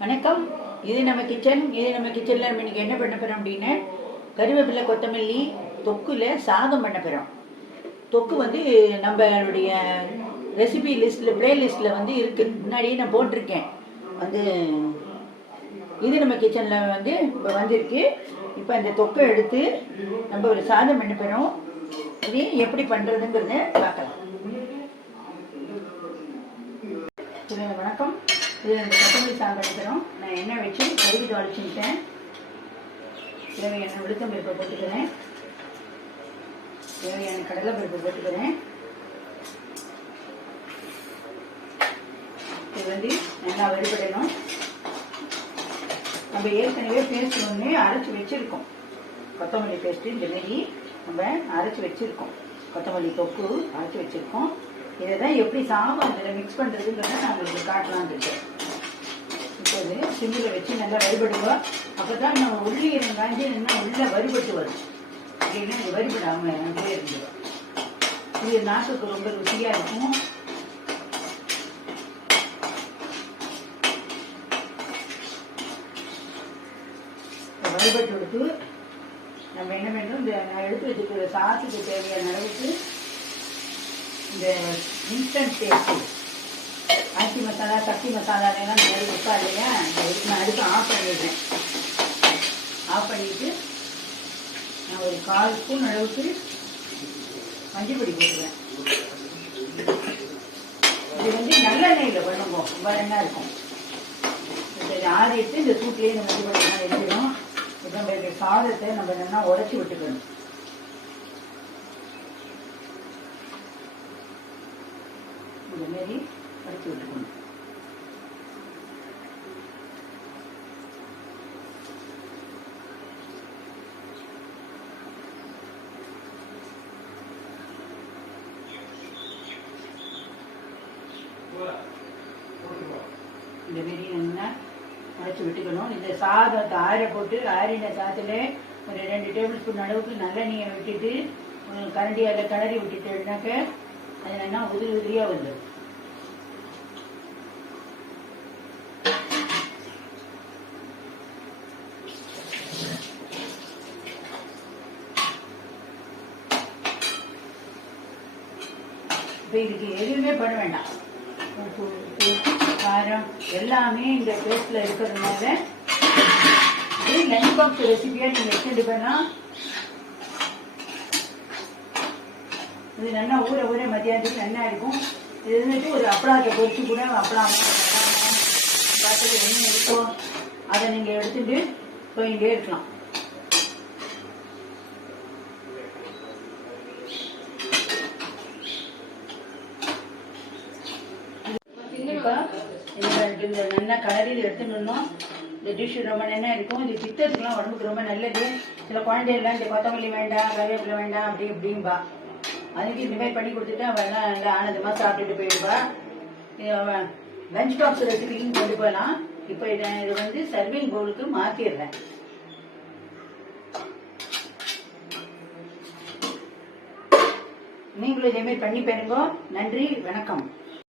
வணக்கம். இது நம்ம கிச்சன் இது நம்ம கிச்சனில் நம்ம இன்னைக்கு என்ன பண்ண போகிறோம் அப்படின்னு கருவேப்பிலை கொத்தமல்லி தொக்குல சாதம் பண்ண போகிறோம் தொக்கு வந்து நம்மளுடைய ரெசிபி லிஸ்ட்டில் ப்ளே லிஸ்ட்டில் வந்து இருக்குது முன்னாடியே நான் போட்டிருக்கேன். வந்து இது நம்ம கிச்சனில் வந்து இப்போ வந்திருக்கு. இப்போ அந்த தொக்கை எடுத்து நம்ம ஒரு சாதம் பண்ண போகிறோம் இது எப்படி பண்ணுறதுங்கிறத பார்க்கலாம். வணக்கம். இது இந்த கொத்தமல்லி சாதம் எடுக்கிறோம். நான் எண்ணெய் வச்சு கருவி தாளிச்சுட்டேன் தேவையான விழுத்தம் பருப்பை போட்டுக்கிறேன். தேவையான கடலை பருப்பு போட்டுக்கிறேன். இது வந்து நல்லா வறுபடணும். நம்ம ஏற்கனவே பேஸ்ட் ஒன்று அரைச்சி வச்சுருக்கோம். கொத்தமல்லி பேஸ்ட்டு இந்த மாரி நம்ம அரைச்சி வச்சுருக்கோம். கொத்தமல்லி தொக்கு அரைச்சி வச்சுருக்கோம். இதை தான் எப்படி சாம்பார் மிக்ஸ் பண்ணுறதுங்கிறத நான் உங்களுக்கு காட்டலாம்னு இருக்கேன். இப்போது சிம்மில் வச்சு நல்லா வறுபடுவோம். அப்போ தான் நம்ம உள்ளி காஞ்சி நல்லா உள்ளே வறுபட்டு வரும். அப்படின்னா இது வறுபடாமல் அப்படியே இருந்துடும் இது நாட்டுக்கு ரொம்ப ருசியாக இருக்கும். வழிபட்டு வறுபட்டு நம்ம என்ன வேண்டும் இந்த நான் எடுத்து வச்சுக்கிற சாத்துக்கு தேவையான அளவுக்கு இந்த இன்ஸ்டன்ட் டேஸ்ட்டு அரிசி மசாலா சக்தி மசாலா எல்லாம் இந்த மாதிரி வைப்பா இல்லையா நான் அடுத்து ஆஃப் பண்ணிடுறேன். ஆஃப் பண்ணிட்டு நான் ஒரு கால் ஸ்பூன் அளவுக்கு மஞ்சள் பொடி போடுவேன் இது வந்து நல்லெண்ணெயில் பண்ணுங்க. ரொம்ப எண்ணெய் இருக்கும். இது ஆறிட்டு இந்த சூட்லேயே இந்த மஞ்சள் பொடியெல்லாம் எடுத்துடும் இப்போ நம்ம சாதத்தை நம்ம நல்லா உடச்சி விட்டுக்கணும். இந்த மாரி படித்து விட்டுக்கணும் இந்த மாரி நல்லா உடச்சி விட்டுக்கணும். இந்த சாதத்தை ஆற போட்டு ஆறின சாதத்தில் ஒரு ரெண்டு டேபிள் ஸ்பூன் அளவுக்கு நல்லெண்ணெயை விட்டுட்டு ஒரு கரண்டியால் கிளறி விட்டுட்டேன்னாக்க அது என்ன உதிரி உதிரியாக வந்துடும் இப்போ இதுக்கு எதுவுமே பண்ண வேண்டாம் உப்பு உப்பு காரம் எல்லாமே இந்த பேஸ்டில் இருக்கிறதுனால இது லஞ்ச் பாக்ஸ் ரெசிபியாக நீங்கள் எடுத்துட்டு போனால் இது நல்லா ஊற ஊற மத்தியானத்துக்கு நல்லா இருக்கும் இது இருந்துட்டு ஒரு அப்பளத்தை பொறிச்சு கூட அப்பளம் பார்த்துட்டு என்ன இருக்கோ அதை நீங்கள் எடுத்துட்டு போயிட்டே இருக்கலாம் இப்போ இந்த நல்லா கலரில் எடுத்துக்கணும். இந்த டிஷ் ரொம்ப நல்லா இருக்கும். இது சித்தத்துக்குலாம் உடம்புக்கு ரொம்ப நல்லது. சில குழந்தைகள்லாம் இந்த கொத்தமல்லி வேண்டாம் கருவேப்பிலை வேண்டாம் அப்படி இப்படிம்பா. அதுக்கு இந்த மாதிரி பண்ணி கொடுத்துட்டு அவள் எல்லாம் நல்லா ஆனந்தமாக சாப்பிட்டுட்டு போயிடுவா. லஞ்ச் பாக்ஸ் ரெசிபிக்கும் கொண்டு போகலாம் இப்போ இதை இது வந்து சர்விங் பவுலுக்கு மாற்றிடுறேன் நீங்களும் இதேமாரி பண்ணி பாருங்க. நன்றி வணக்கம்.